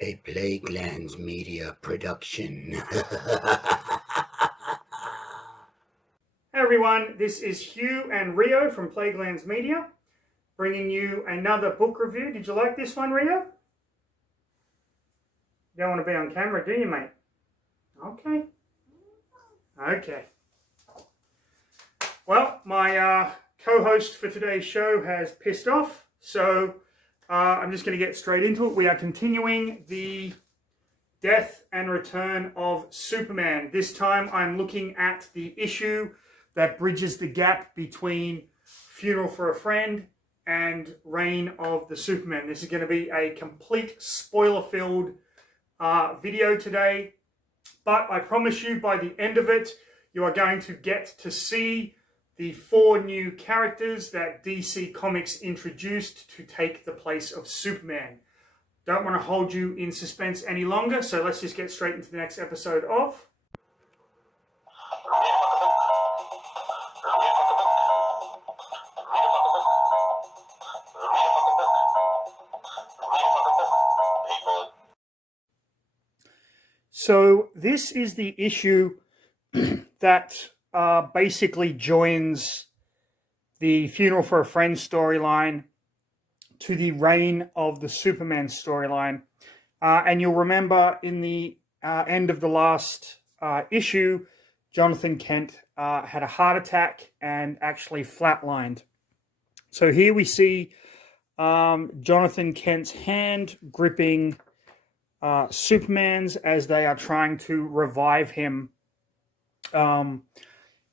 A Plaguelands Media production. Hey everyone, this is Hugh and Rio from Plaguelands Media, bringing you another book review. Did you like this one, Rio? You don't want to be on camera, do you, mate? Okay. Well, my co-host for today's show has pissed off, so I'm just going to get straight into it. We are continuing the Death and Return of Superman. This time I'm looking at the issue that bridges the gap between Funeral for a Friend and Reign of the Superman. This is going to be a complete spoiler-filled video today, but I promise you by the end of it, you are going to get to see the 4 new characters that DC Comics introduced to take the place of Superman. Don't want to hold you in suspense any longer, so let's just get straight into the next episode of... So this is the issue that basically joins the Funeral for a Friend storyline to the Reign of the Superman storyline. And you'll remember in the end of the last issue, Jonathan Kent had a heart attack and actually flatlined. So here we see Jonathan Kent's hand gripping Superman's as they are trying to revive him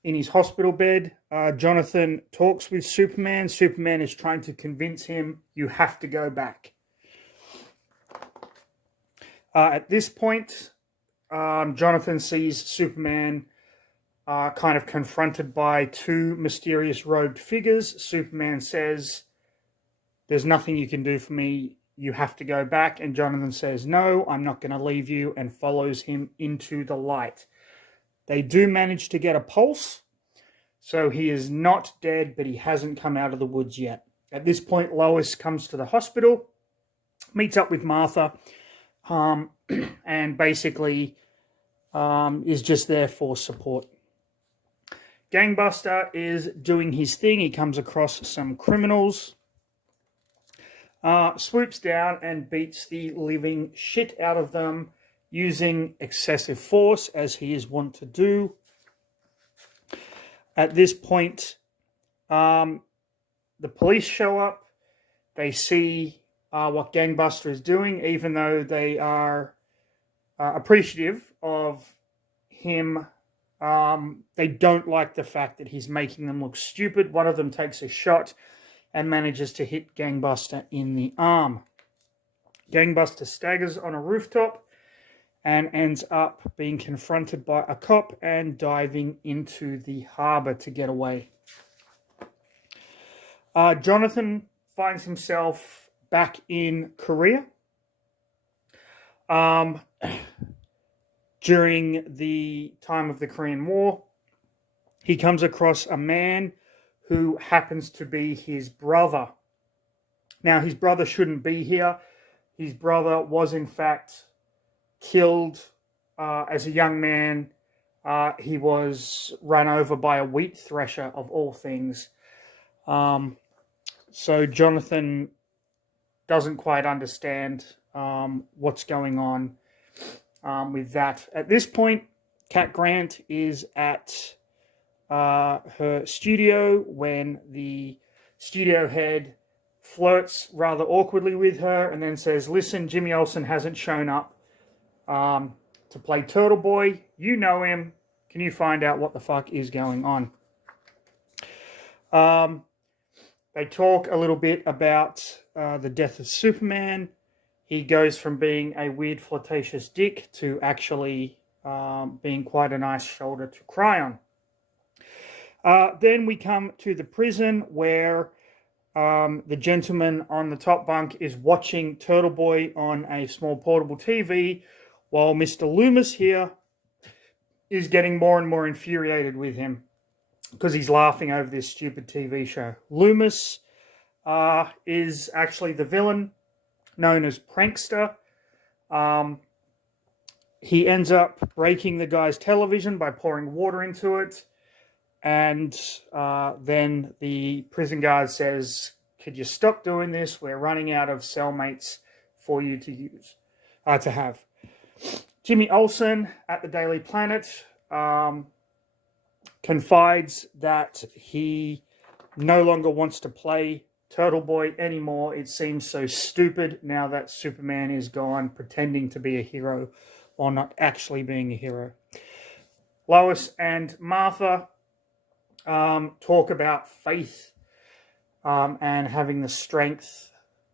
in his hospital bed. Jonathan talks with Superman. Superman is trying to convince him, you have to go back. At this point, Jonathan sees Superman kind of confronted by 2 mysterious robed figures. Superman says, there's nothing you can do for me. You have to go back. And Jonathan says, no, I'm not going to leave you, and follows him into the light. They do manage to get a pulse, so he is not dead, but he hasn't come out of the woods yet. At this point, Lois comes to the hospital, meets up with Martha, and basically is just there for support. Gangbuster is doing his thing. He comes across some criminals, swoops down and beats the living shit out of them, using excessive force, as he is wont to do. At this point, the police show up. They see what Gangbuster is doing, even though they are appreciative of him. They don't like the fact that he's making them look stupid. One of them takes a shot and manages to hit Gangbuster in the arm. Gangbuster staggers on a rooftop and ends up being confronted by a cop and diving into the harbor to get away. Jonathan finds himself back in Korea during the time of the Korean War. He comes across a man who happens to be his brother. Now, his brother shouldn't be here. His brother was, in fact, killed as a young man. He was run over by a wheat thresher, of all things. So Jonathan doesn't quite understand what's going on with that. At this point, Cat Grant is at her studio when the studio head flirts rather awkwardly with her and then says, listen, Jimmy Olsen hasn't shown up to play Turtle Boy. You know him. Can you find out what the fuck is going on? They talk a little bit about the death of Superman. He goes from being a weird flirtatious dick to actually being quite a nice shoulder to cry on. Then we come to the prison where the gentleman on the top bunk is watching Turtle Boy on a small portable TV, while Mr. Loomis here is getting more and more infuriated with him because he's laughing over this stupid TV show. Loomis is actually the villain known as Prankster. He ends up breaking the guy's television by pouring water into it. And then the prison guard says, could you stop doing this? We're running out of cellmates for you to use, to have. Jimmy Olsen at the Daily Planet confides that he no longer wants to play Turtle Boy anymore. It seems so stupid now that Superman is gone, pretending to be a hero while not actually being a hero. Lois and Martha talk about faith and having the strength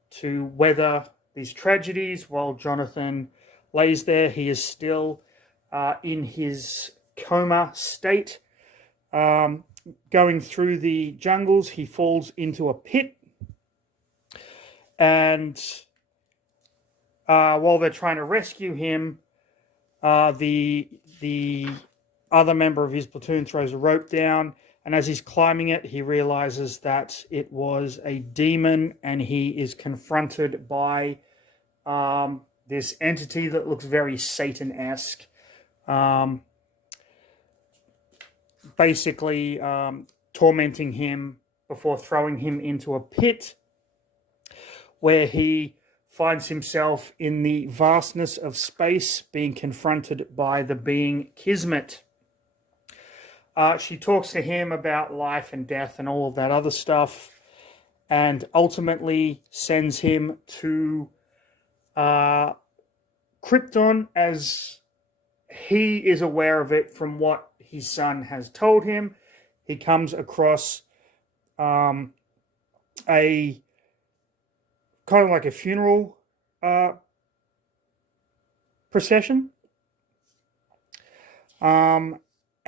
to weather these tragedies while Jonathan lays there. He is still in his coma state. Going through the jungles, he falls into a pit. And while they're trying to rescue him, the other member of his platoon throws a rope down. And as he's climbing it, he realizes that it was a demon, and he is confronted by this entity that looks very Satan-esque. Basically tormenting him before throwing him into a pit where he finds himself in the vastness of space being confronted by the being Kismet. She talks to him about life and death and all of that other stuff, and ultimately sends him to Krypton, as he is aware of it from what his son has told him. He comes across a kind of like a funeral procession.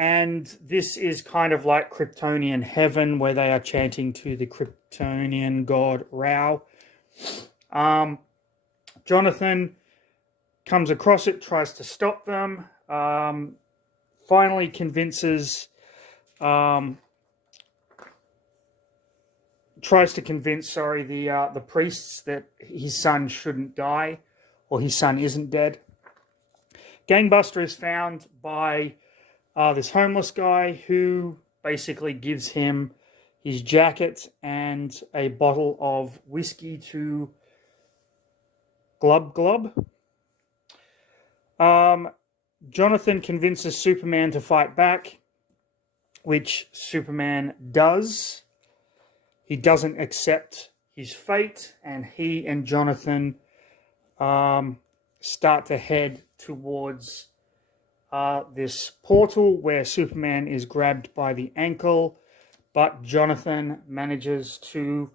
And this is kind of like Kryptonian heaven, where they are chanting to the Kryptonian god Rao. Jonathan comes across it, tries to stop them, finally convinces, tries to convince, the priests that his son shouldn't die, or his son isn't dead. Gangbuster is found by this homeless guy who basically gives him his jacket and a bottle of whiskey to glub glub. Jonathan convinces Superman to fight back, which Superman does. He doesn't accept his fate, and he and Jonathan start to head towards this portal where Superman is grabbed by the ankle, but Jonathan manages to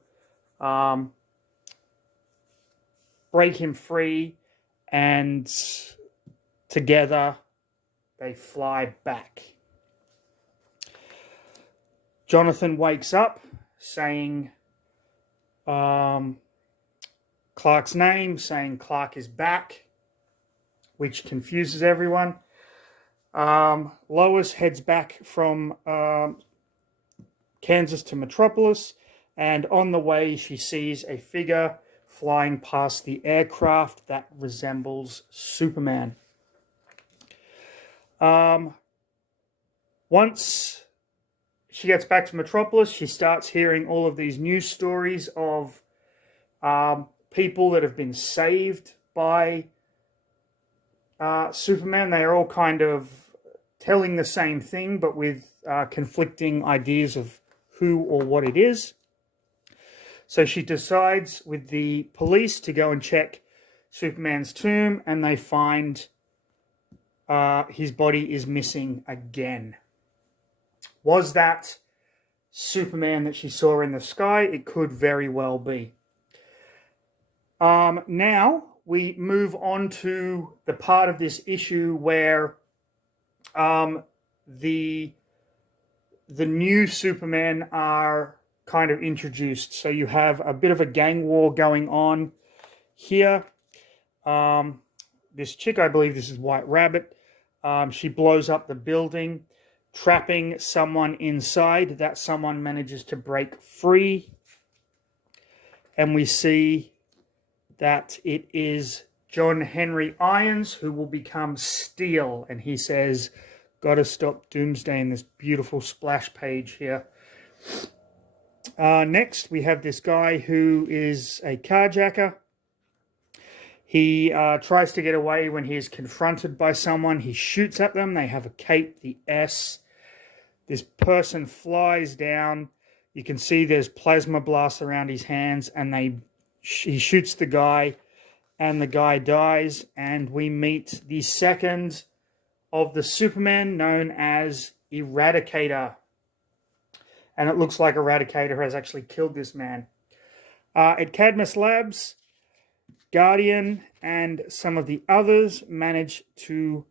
break him free, and together they fly back. Jonathan wakes up saying Clark's name, saying Clark is back, which confuses everyone. Lois heads back from Kansas to Metropolis, and on the way she sees a figure flying past the aircraft that resembles Superman. Once she gets back to Metropolis, she starts hearing all of these news stories of people that have been saved by Superman. They are all kind of telling the same thing, but with conflicting ideas of who or what it is. So she decides with the police to go and check Superman's tomb, and they find his body is missing again. Was that Superman that she saw in the sky? It could very well be. Now we move on to the part of this issue where the new Supermen are kind of introduced. So you have a bit of a gang war going on here. This chick, I believe this is White Rabbit, she blows up the building, trapping someone inside. That someone manages to break free. And we see that it is John Henry Irons, who will become Steel. And he says, gotta stop Doomsday in this beautiful splash page here. Next, we have this guy who is a carjacker. He tries to get away when he is confronted by someone. He shoots at them. They have a cape, the S. This person flies down. You can see there's plasma blasts around his hands, and he shoots the guy, and the guy dies. And we meet the second of the Superman, known as Eradicator. And it looks like Eradicator has actually killed this man. At Cadmus Labs, Guardian and some of the others manage to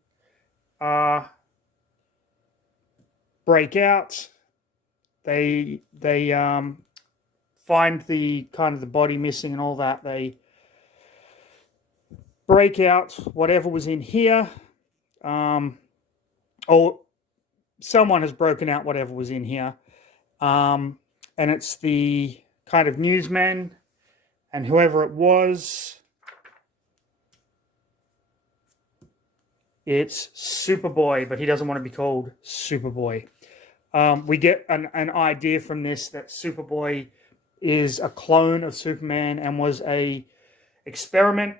break out. They find the kind of the body missing and all that. They break out whatever was in here, or someone has broken out whatever was in here, and it's the kind of newsman and whoever it was. It's Superboy, but he doesn't want to be called Superboy. We get an idea from this that Superboy is a clone of Superman and was an experiment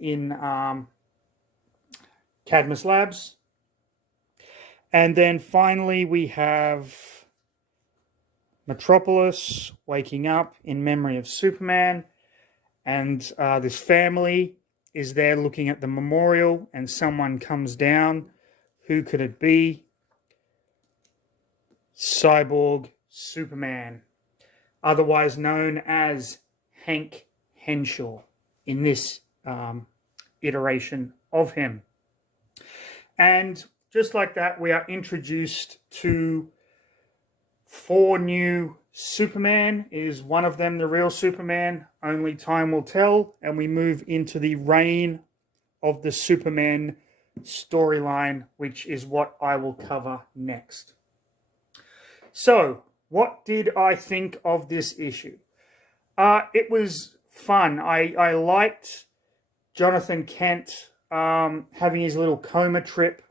in Cadmus Labs. And then finally we have Metropolis waking up in memory of Superman, and this family is there looking at the memorial, and someone comes down. Who could it be? Cyborg Superman, otherwise known as Hank Henshaw in this iteration of him. And just like that, we are introduced to 4 new Superman. Is one of them the real Superman? Only time will tell. And we move into the reign of the Superman storyline, which is what I will cover next. So, what did I think of this issue? It was fun. I liked Jonathan Kent having his little coma trip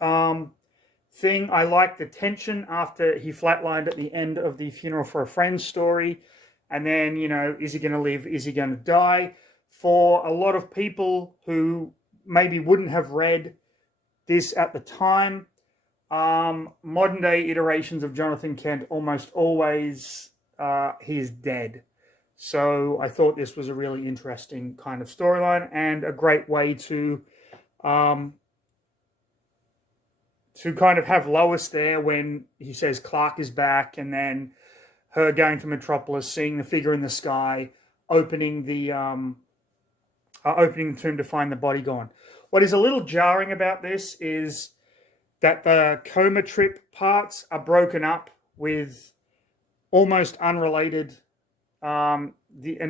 thing. I liked the tension after he flatlined at the end of the Funeral for a Friend story. And then, is he going to live? Is he going to die? For a lot of people who maybe wouldn't have read this at the time, modern day iterations of Jonathan Kent almost always he is dead. So I thought this was a really interesting kind of storyline and a great way to kind of have Lois there when he says Clark is back, and then her going to Metropolis, seeing the figure in the sky, opening the tomb to find the body gone. What is a little jarring about this is that the coma trip parts are broken up with almost unrelated, an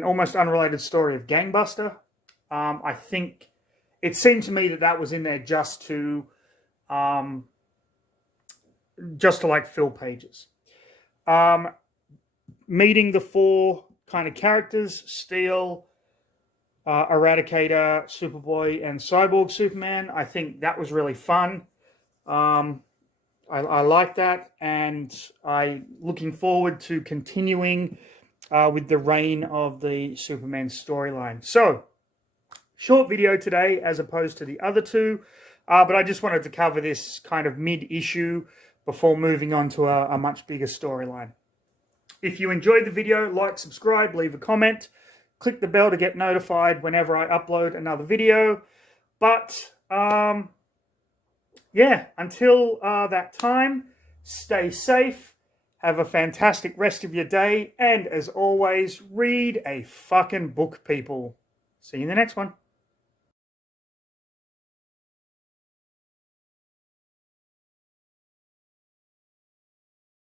almost unrelated story of Gangbuster. I think it seemed to me that was in there just to like fill pages. Meeting the 4 kind of characters, Steel, Eradicator, Superboy, and Cyborg Superman. I think that was really fun. I like that, and I'm looking forward to continuing with the reign of the Superman storyline. So, short video today as opposed to the other 2, but I just wanted to cover this kind of mid-issue before moving on to a much bigger storyline. If you enjoyed the video, like, subscribe, leave a comment. Click the bell to get notified whenever I upload another video. But, yeah, until that time, stay safe, have a fantastic rest of your day, and as always, read a fucking book, people. See you in the next one.